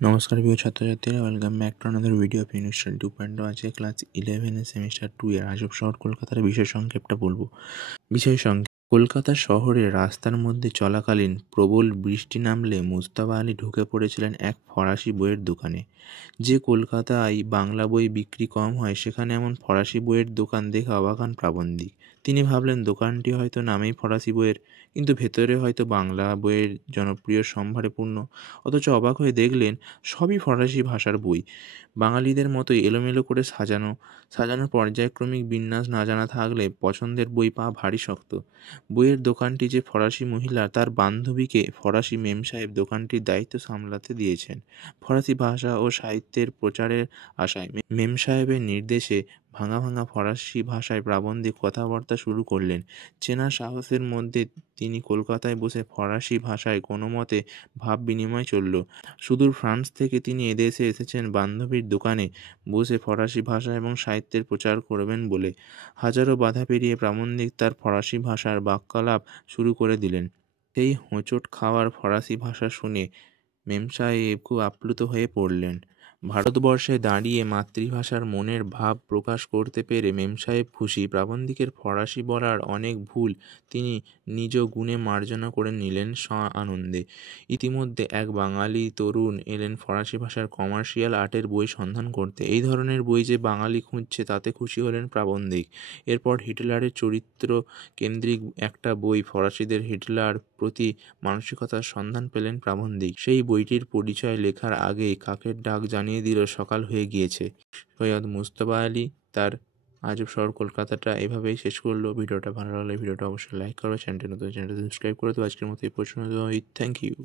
নমস্কার প্রিয় ছাত্রছাত্রীরা, welcome back to another video of unit study 2.0। আছে ক্লাস 11 সেমিস্টার 2 এর আজব শহর কলকাতার বিষয় সংক্ষেপটা বলবো। বিষয় সংক্ষেপ: কলকাতা শহরে রাস্তার মধ্যে চলাকালীন প্রবল বৃষ্টি নামলে মুস্তাফা আলী ঢুকে পড়েছিলেন এক ফরাসি বইয়ের দোকানে। যে কলকাতায় বাংলা বই বিক্রি কম হয়, সেখানে এমন ফরাসি বইয়ের দোকান দেখে অবাক হন প্রাবন্ধিক। তিনি ভাবলেন দোকানটি হয়তো নামেই ফরাসি বইয়ের, কিন্তু ভেতরে হয়তো বাংলা বইয়ের জনপ্রিয় সম্ভারে পূর্ণ। অথচ অবাক হয়ে দেখলেন সবই ফরাসি ভাষার বই, বাঙালিদের মতোই এলোমেলো করে সাজানো। সাজানোর পর্যায়ক্রমিক বিন্যাস না জানা থাকলে পছন্দের বই পাওয়া ভারী শক্ত। বইয়ের দোকানটি যে ফরাসি মহিলা, তার বান্ধবীকে ফরাসি মেমসাহেব দোকানটির দায়িত্ব সামলাতে দিয়েছেন। ফরাসি ভাষা ও সাহিত্যের প্রচারের আশায় মেমসাহেবের নির্দেশে ভাঙা ভাঙা ফরাসি ভাষায় প্রাবন্ধিক কথাবার্তা শুরু করলেন। চেনা সাহসের মধ্যে তিনি কলকাতায় বসে ফরাসি ভাষায় কোনো মতে ভাব বিনিময় চলল। সুদূর ফ্রান্স থেকে তিনি এদেশে এসেছেন বান্ধবীর দোকানে বসে ফরাসি ভাষা এবং সাহিত্যের প্রচার করবেন বলে। হাজারো বাধা পেরিয়ে প্রাবন্ধিক তার ফরাসি ভাষার বাক্যালাপ শুরু করে দিলেন। সেই হোঁচট খাওয়ার ফরাসি ভাষা শুনে মেমসাহেব খুব আপ্লুত হয়ে পড়লেন। ভারতবর্ষে দাঁড়িয়ে মাতৃভাষার মনের ভাব প্রকাশ করতে পেরে মেমসাহেব খুশি। প্রাবন্ধিকের ফরাসি বলার অনেক ভুল তিনি নিজ গুণে মার্জনা করে নিলেন আনন্দে। ইতিমধ্যে এক বাঙালি তরুণ এলেন ফরাসি ভাষার কমার্শিয়াল আর্টের বই সন্ধান করতে। এই ধরনের বই যে বাঙালি খুঁজছে তাতে খুশি হলেন প্রাবন্ধিক। এরপর হিটলারের চরিত্র কেন্দ্রিক একটা বই, ফরাসিদের হিটলার প্রতি মানসিকতার সন্ধান পেলেন প্রাবন্ধিক। সেই বইটির পরিচয় লেখার আগেই কাকের ডাক জানিয়ে দিল সকাল হয়ে গিয়েছে। সৈয়দ মুজতবা আলী তার আজব শহর কলকাতাটা এভাবেই শেষ করলো। ভিডিওটা ভালো লাগলে ভিডিওটা অবশ্যই লাইক করবে, চ্যানেলটি নতুন চ্যানেলটা সাবস্ক্রাইব করে দেবো। আজকের মতো এই পর্যন্ত। Thank you.